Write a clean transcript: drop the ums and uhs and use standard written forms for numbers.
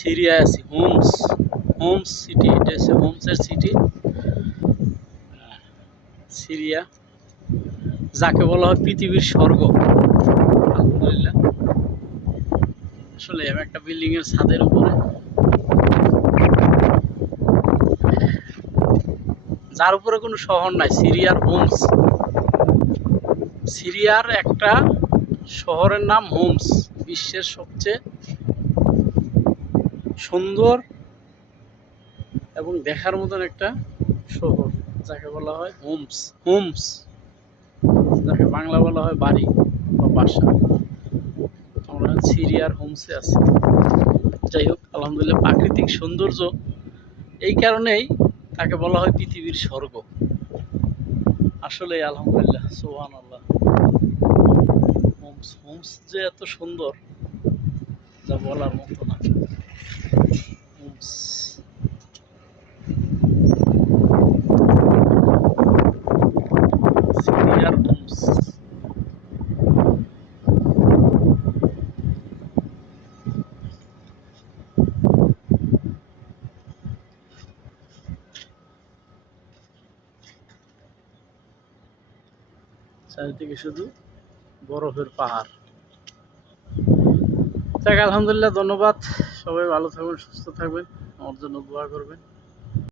সিরিয়ায় আছি। Holmes, Holmes city, এটা হচ্ছে হোমসের সিটি। সিরিয়া, যাকে বলা হয় পৃথিবীর স্বর্গ। আলহামদুলিল্লাহ। আসলে আমি একটা বিল্ডিং এর ছাদের উপরে, যার উপরে কোনো শহর নাই। সিরিয়ার হোমস, সিরিয়ার একটা শহরের নাম হোমস। বিশ্বের সবচেয়ে সুন্দর এবং দেখার মতন একটা শহর, যাকে বলা হয় হোমস। হোমস, যাকে বাংলা বলা হয় বাড়ি বা বাসা। আমরা সিরিয়ার হোমসে আছি। যাই হোক, আলহামদুলিল্লাহ, প্রাকৃতিক সৌন্দর্য, এই কারণেই তাকে বলা হয় পৃথিবীর স্বর্গ। আসলে আলহামদুলিল্লাহ, সুবহানাল্লাহ। হোমস, হোমস যে এত সুন্দর যা বলার মতো না। হোমস, সিরিয়ার হোমস। চারিদিকে শুধু বরফের পাহাড়। যাক, আলহামদুলিল্লাহ, ধন্যবাদ। সবাই ভালো থাকবেন, সুস্থ থাকবেন, আমার জন্য দোয়া করবেন।